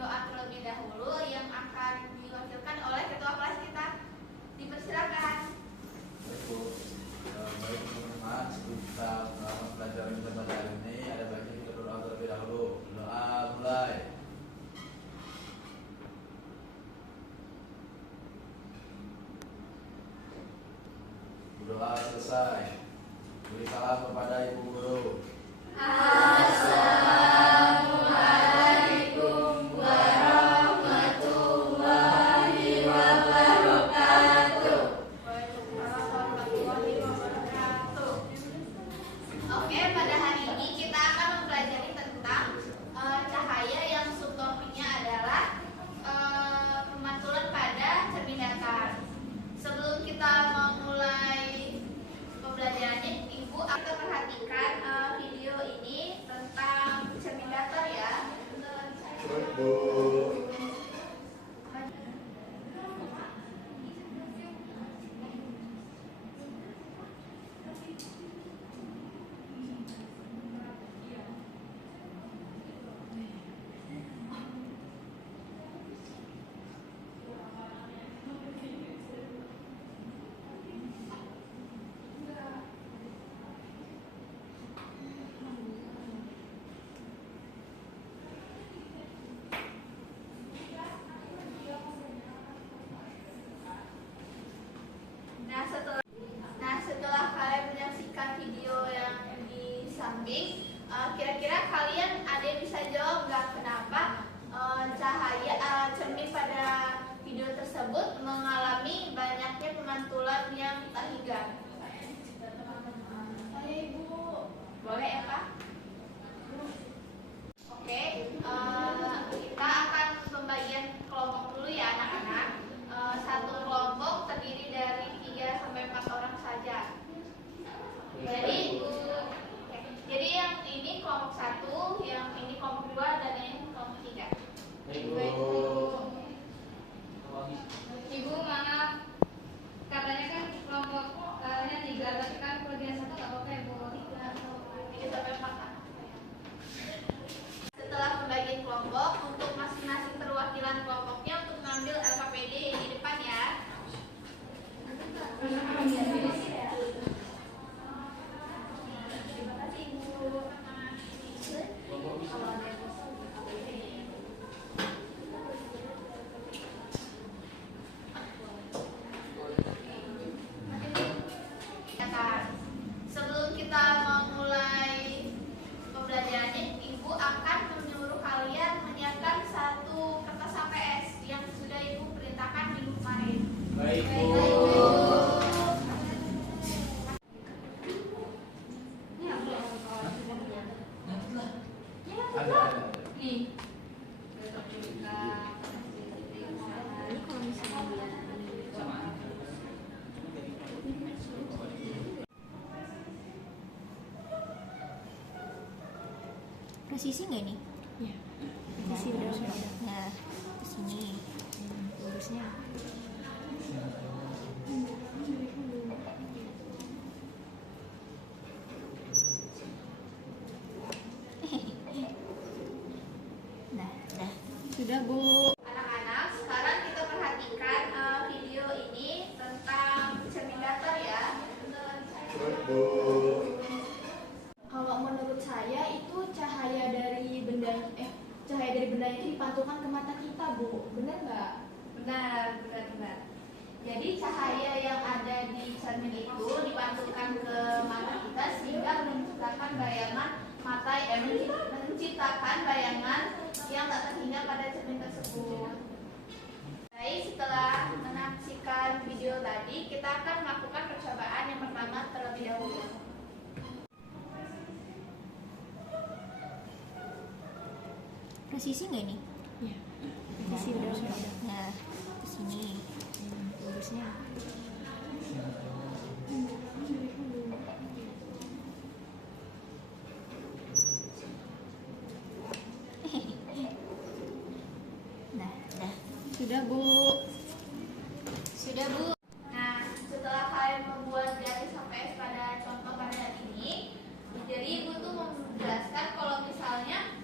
doa terlebih dahulu yang akan diwakilkan oleh ketua kelas kita. Dipersilakan. Baik teman-teman, sebelum kita melakukan pelajaran kita pada hari ini, ada baiknya kita berdoa terlebih dahulu. Doa mulai. Doa selesai. Beri salam kepada ibu guru. Assalamualaikum warahmatullahi wabarakatuh. Waalaikumsalam warahmatullahi wabarakatuh. Oke, pada hari ini kita akan mempelajari tentang cahaya yang subtopiknya adalah pemantulan pada cermin datar. Sebelum kita memulai pembelajarannya, Ibu, kita perhatikan video ini tentang cermin datar ya. Nah, setelah kalian menyaksikan video yang di samping, kira-kira kalian ada yang bisa jawab nggak kenapa cahaya cermin pada video tersebut mengalami banyaknya pemantulan yang tak hingga? Saya Ibu. Boleh ya Pak? Oke, kita akan pembagian kelompok dulu ya anak-anak. Satu kelompok terdiri dari 3 sampai 4 orang saja. Jadi yang ini kelompok 1, yang ini kelompok 2, dan yang ini kelompok 3. Ibu, maaf, katanya kan kelompoknya 3, tapi kan kelebihan 1 nggak apa-apa ya Bu? 3 sampai 4 anak. Setelah pembagian kelompok, untuk masing-masing perwakilan kelompoknya untuk mengambil LKPD di depan ya. Terima kasih Ibu. Sebelum kita memulai pembelajarannya, Ibu akan menyuruh kalian menyiapkan satu kertas HPS yang sudah Ibu perintahkan minggu kemarin. Baik, Bu. Ada. Nih. Presisi nggak nih? Ya. Presisi udah. Nah, kesini. Lurusnya. Nah, dah. Sudah Bu. Anak-anak, sekarang kita perhatikan video ini tentang cermin datar ya. Kalau menurut saya itu cahaya dari benda itu dipantulkan ke mata kita, Bu. Benar nggak? Benar. Jadi cahaya yang ada di cermin itu dipantulkan ke mata kita sehingga menciptakan bayangan menciptakan bayangan yang tak terhingga pada cermin tersebut. Baik, setelah menyaksikan video tadi, kita akan melakukan percobaan yang pertama terlebih dahulu. Presisi nggak nih? Ya. Presisi udah. Nah, kesini. Lurusnya. Nah, dah. Sudah Bu. Sudah Bu. Nah, setelah kalian membuat garis HPS pada contoh pada hari ini, jadi Ibu tuh menjelaskan kalau misalnya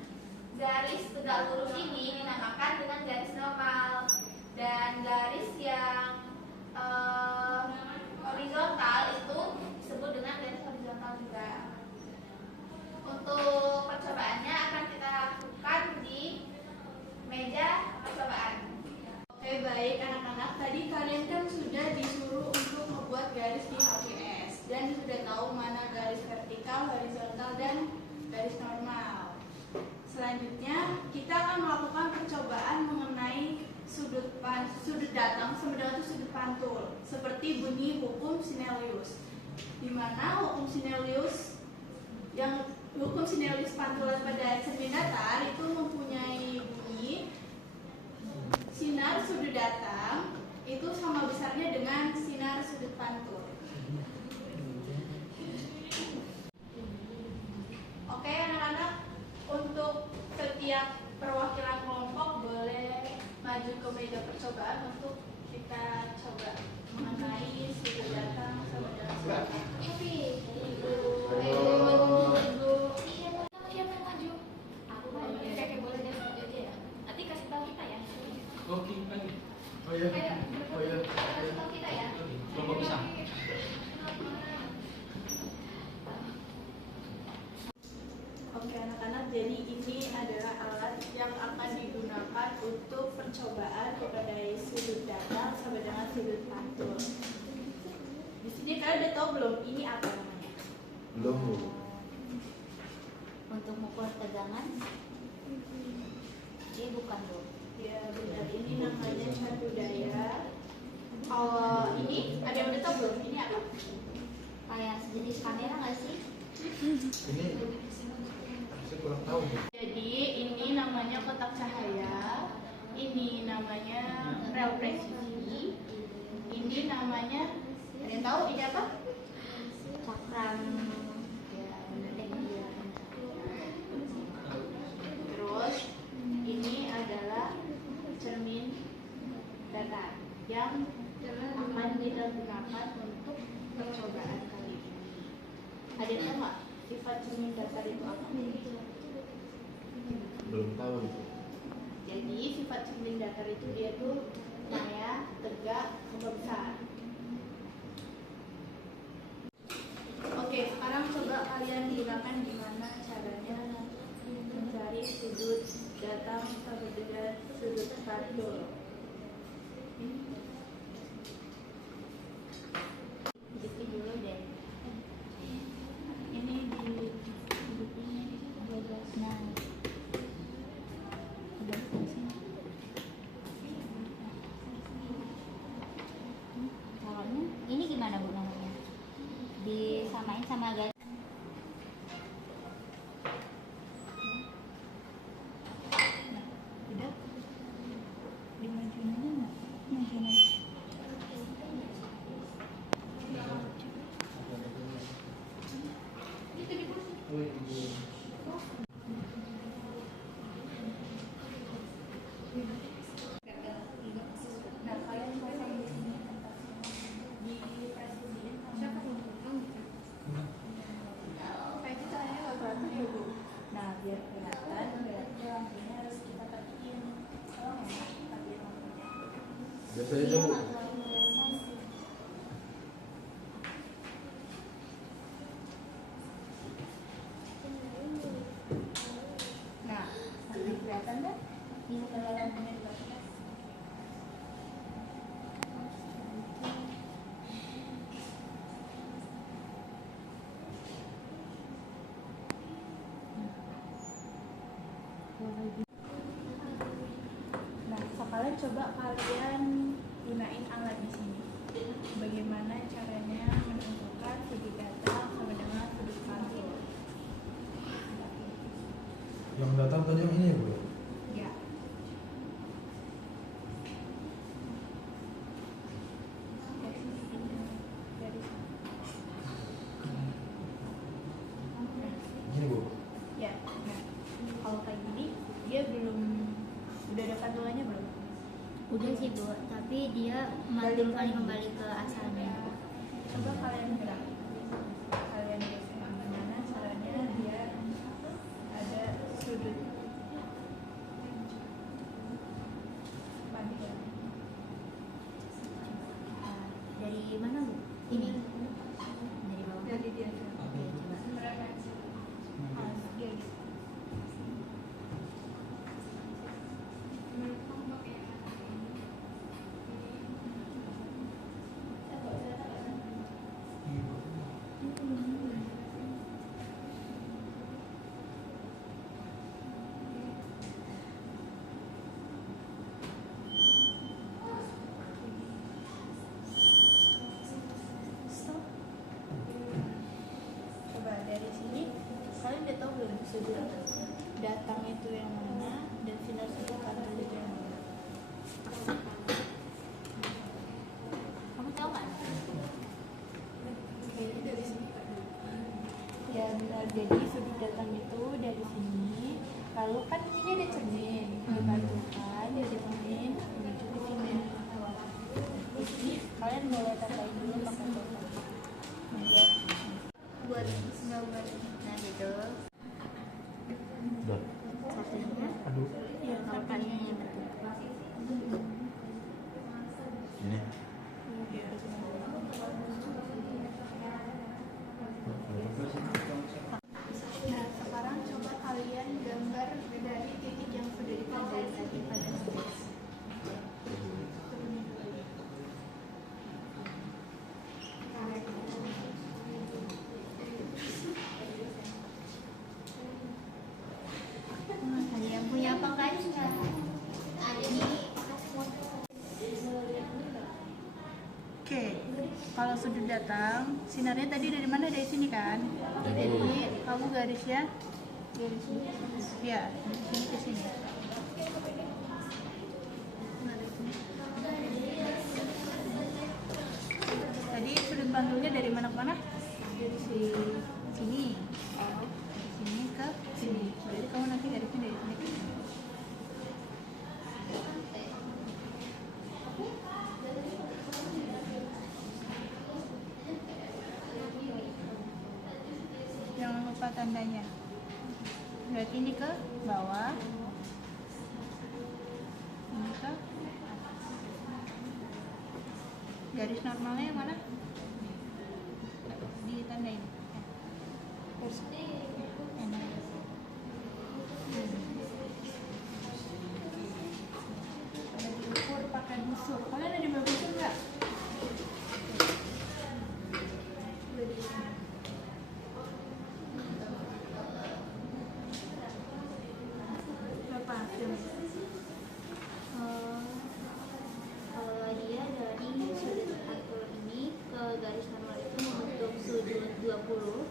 garis tegak lurus ini dinamakan horizontal, dan garis normal. Selanjutnya, kita akan melakukan percobaan mengenai sudut datang sama dengan sudut pantul, seperti bunyi hukum Snellius, di mana hukum Snellius pantulan pada cermin datar itu mempunyai bunyi sinar sudut datang itu sama besarnya dengan sinar sudut pantul. Oke anak-anak, untuk setiap perwakilan kelompok boleh maju ke meja percobaan untuk kita coba mengenai sudut datang sama dengan sudut pantul. Siapa yang maju? Aku mau kayak boleh deh maju aja ya. Nanti kasih tahu kita ya. Oke, lagi. Oh iya. Oh iya. Kasih tahu kita ya. Kelompok pisang. Oke anak-anak, jadi ini adalah alat yang akan digunakan untuk percobaan mengenai sudut datang sama dengan sudut pantul. Di sini kalian udah tahu belum ini apa namanya? Belum, Bu. Untuk mengukur tegangan. Dia bukan Bu. Ya benar, ini namanya cadu daya. Kalau ini ada yang udah tahu belum? Ini apa? Kayak sejenis kamera nggak sih? Ini saya kurang tahu, Bu. Jadi ini namanya kotak cahaya, ini namanya rel presisi, ini namanya, ada yang tahu ini apa? Cakram. Terus ini adalah cermin datar yang akan kita gunakan untuk percobaan kali ini. Ada yang tahu nggak sifat cermin datar itu apa? Belum tahu itu. Jadi sifat cermin datar itu dia tuh naya, tegak, sama besar. Oke, sekarang coba kalian gunakan gimana caranya mencari sudut datang sama dengan sudut pantul. Gitu dulu deh. Ini di sudut ini 12. Nah. Udah sini. Caranya ini gimana Bu namanya? Disamain sama garis. Udah? Dimajuin aja nggak? Majuin aja. Nah, kalian pasang di sini di presisi siapa tuh? Supaya itu caranya nggak kelihatan ya Bu. Nah, biar kelihatan berarti lampunya harus kita tekin. Kalau nggak tapi lampunya. Biasa aja, Bu. Nah, sampai kelihatan kan? Ini kalau lampunya dibakar. Nah, sekarang coba kalian gunain alat di sini. Bagaimana caranya menentukan sudut datang sama dengan sudut pantul? Yang datang tadi yang ini, Bu. Ya. Dari Ini, Bu. ya. Nah, kalau kayak gini dia belum udah ada pantulannya belum? Udah sih Bu, tapi dia kembali ke asalnya. Coba kalian gerak. Kalian geser gimana caranya biar ada sudut pantul. Nah, dari mana Bu? Ini. Dari bawah. Dari dia. Oke, coba. Dia gitu. Jadi sudut datang itu dari sini, lalu kan ini ada cermin, dipantulkan dari cermin menuju ke sini. Jadi kalian boleh tambahin dulu pakai kotak. Buat gambar. Nah gitu. Udah. Satunya. Aduh. Iya, Kapannya yang penting. Ini. Nah, sekarang coba kalian gambar dari titik yang sudah ditandai tadi pada sketch. Ada yang punya apa kan? Ada di Oke, kalau sudut datang, sinarnya tadi dari mana? Dari sini kan? Jadi kamu garisnya dari sini, ya, dari sini ke sini. Tadi sudut pantulnya dari mana ke mana? Dari sini. Sini. Oh, dari sini ke sini. Jadi kamu nanti garisnya dari sini ke sini. Jangan lupa tandanya. Berarti ini ke bawah, ini ke atas. Garis normalnya yang mana? Ditandain. Terus yang mana? Ada diukur pakai busur. Kalian ada bawa busur nggak? Berapa hasil? Kalau dia dari sudut pantul ini ke garis normal itu membentuk sudut 20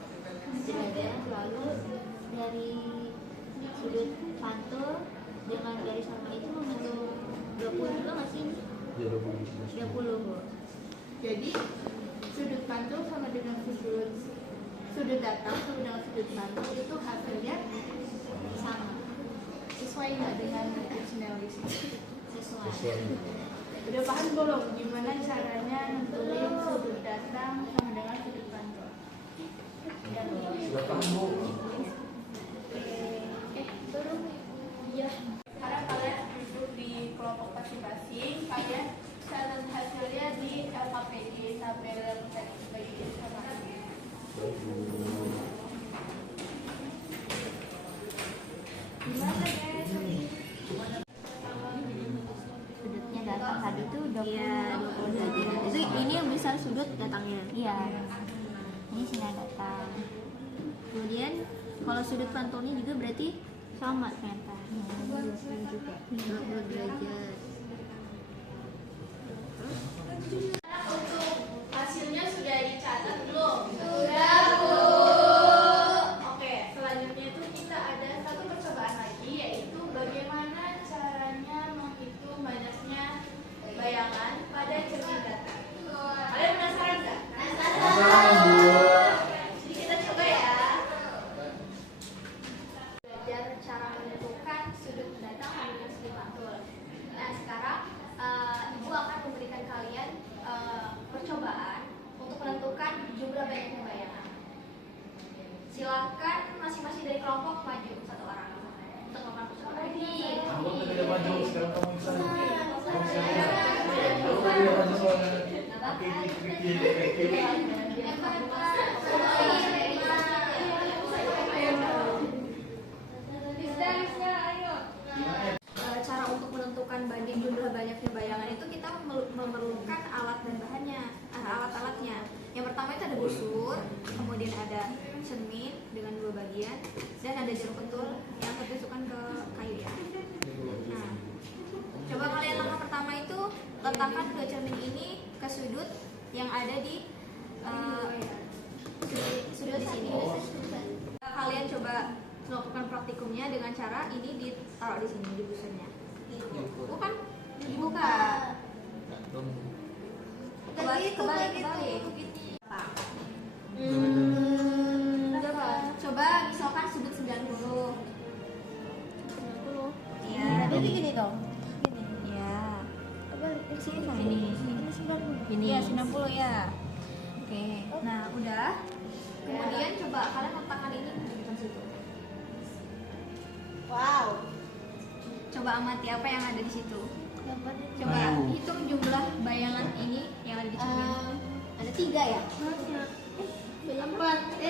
derajat, lalu dari sudut pantul dengan garis normal itu membentuk 20 juga nggak sih? 20 Bu. Jadi sudut pantul sama dengan sudut datang sama dengan sudut pantul itu hasilnya Sama, sesuai nggak dengan original di sini? sesuai. Udah paham belum gimana caranya nentuin sudut datang sama dengan sudut pantul? Sudah paham, Bu? Belum? Iya. Sekarang kalian duduk di kelompok masing-masing. Kalian catat hasilnya di LKPG tabel teks bagi sama. Gimana guys? Sudutnya datang tadi tuh 20 derajat. Itu ini yang besar sudut datangnya. Iya. Ini sinar datang. Kemudian kalau sudut pantulnya juga berarti sama ternyata. 20 juga. 20 derajat. Untuk hasilnya sudah dicatat belum? Sudah, Bu. Oke, selanjutnya itu kita ada satu percobaan lagi, yaitu bagaimana caranya menghitung banyaknya bayangan pada cermin datang. Kalian penasaran nggak? Penasaran, Bu. Jadi kita coba ya. Belajar cara menentukan sudut datang dengan sudut pantul. Nah, sekarang Ibu akan memberikan kalian percobaan untuk menentukan jumlah banyaknya bayangan. Silahkan masing-masing dari kelompok maju satu orang untuk melakukan percobaan ini. Aku kan tidak maju, sekarang kamu bisa. Kamu bisa. Nah, Aku tidak maju soalnya. Kiki. Cara untuk menentukan banding jumlah banyaknya bayangan itu kita memerlukan alat dan bahannya, alat-alatnya. Yang pertama itu ada busur, kemudian ada cermin dengan dua bagian, dan ada jarum pentul yang tertusukkan ke kayu ya. Nah, coba kalian langkah pertama itu letakkan dua cermin ini ke sudut yang ada di sudut di sini. Kalian coba melakukan praktikumnya dengan cara ini ditaruh di sini di busurnya. Bukan dibuka. Kebalik. Coba toh. Gini. Ya. Coba di sini kan. Ini 90. Ini. Ya, 90 ya. Oke. Nah, udah. Kemudian coba kalian letakkan ini di depan situ. Wow. Coba amati apa yang ada di situ. Coba hitung jumlah bayangan ini yang ada di cermin. Ada 3 ya? Banyak 4. Ada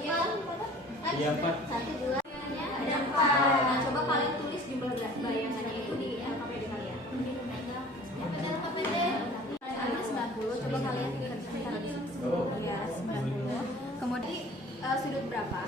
4. Iya, Pak. 1 2 ada 4. Nah, coba kalian tulis jumlah bayangannya itu di LKPD kalian. Kalian ambil 90, coba kalian taruh di situ. Ya, 90. Kemudian sudut berapa?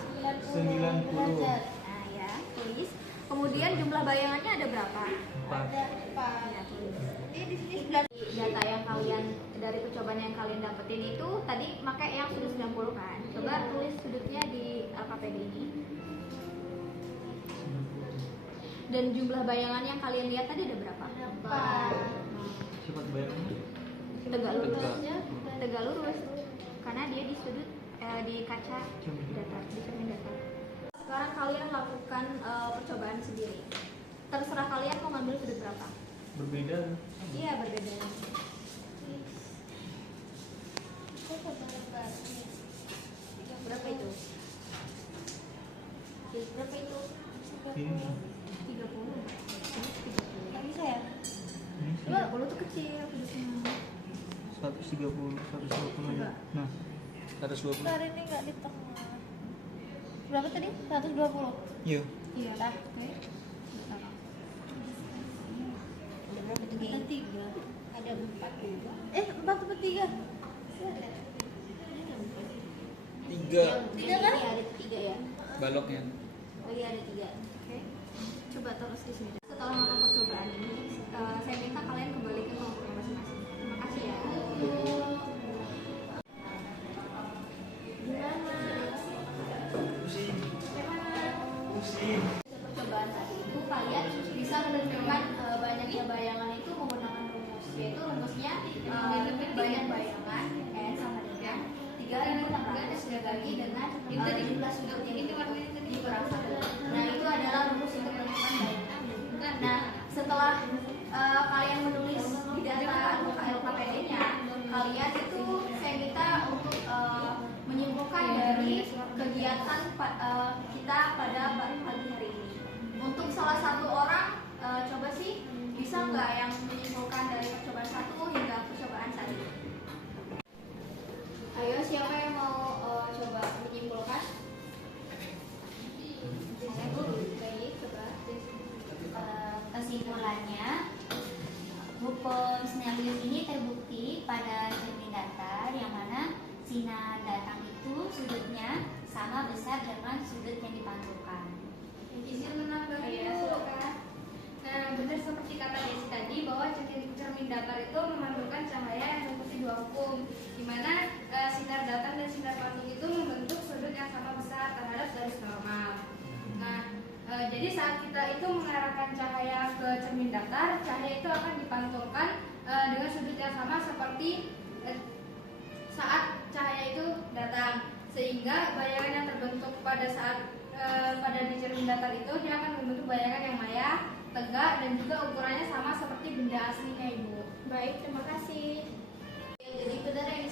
90. Nah, ya, tulis. Kemudian jumlah bayangannya ada berapa? 4. Ya, tulis. Ini di sini sebelah data yang kalian dari percobaan yang kalian dapetin itu tadi pakai yang sudut 90 kan? Coba tulis sudutnya di LKPD ini. Dan jumlah bayangan yang kalian lihat tadi ada berapa? 4. Cepat bayarnya. Tegak lurus. Tegak lurus. Karena dia di sudut di kaca datar, di cermin datar. Sekarang kalian lakukan percobaan sendiri. Terserah kalian mau ngambil sudut berapa. Berbeda. Iya, berbeda. Berapa itu? Berapa itu? Ini. 30. Nggak bisa ya? Ini 30 tuh kecil sudutnya. 130, 120 ya. Nah, 120. Ini nggak di tengah. Berapa tadi? 120. Iya. Iya, dah. Oke. Ada berapa tadi? Ada 3. Ada 4 juga. 4 atau 3? 3 3 kan? Iya, ada 3 ya. baloknya. Oh iya, ada 3. Oke. Coba terus di sini. Setelah melakukan percobaan ini, saya minta kalian kembali ke kelompoknya masing-masing. Terima kasih ya. Percobaan tadi itu kalian bisa menentukan banyaknya bayangan itu menggunakan rumus, yaitu rumusnya banyak bayangan n sama dengan 3.600 dibagi dengan jumlah sudutnya itu dikurang 1. Nah, itu adalah rumus untuk menentukan bayangan. Nah, setelah kalian menulis di data LKPD-nya, kalian itu saya minta untuk menyimpulkan dari kegiatan kita pada pagi hari ini. Untuk salah satu orang, coba sih bisa nggak yang menyimpulkan dari percobaan 1 hingga percobaan 1? Ayo, siapa yang mau coba menyimpulkan? Baik, coba. Kesimpulannya, hukum Snellius ini terbukti pada cermin datar yang mana sinar datang itu sudutnya sama besar dengan sudut yang dipantulkan. Izin menambahkan Iya, dulu. silakan. Nah, benar seperti kata Desi tadi bahwa cermin datar itu memantulkan cahaya yang mengikuti 2 hukum, di mana sinar datang dan sinar pantul itu membentuk sudut yang sama besar terhadap garis normal. Nah, jadi saat kita itu mengarahkan cahaya ke cermin datar, cahaya itu akan dipantulkan dengan sudut yang sama seperti saat cahaya itu datang, sehingga bayangan yang terbentuk pada saat pada di cermin datar itu dia akan membentuk bayangan yang maya, tegak, dan juga ukurannya sama seperti benda aslinya, Ibu. Baik, terima kasih. Jadi benar yang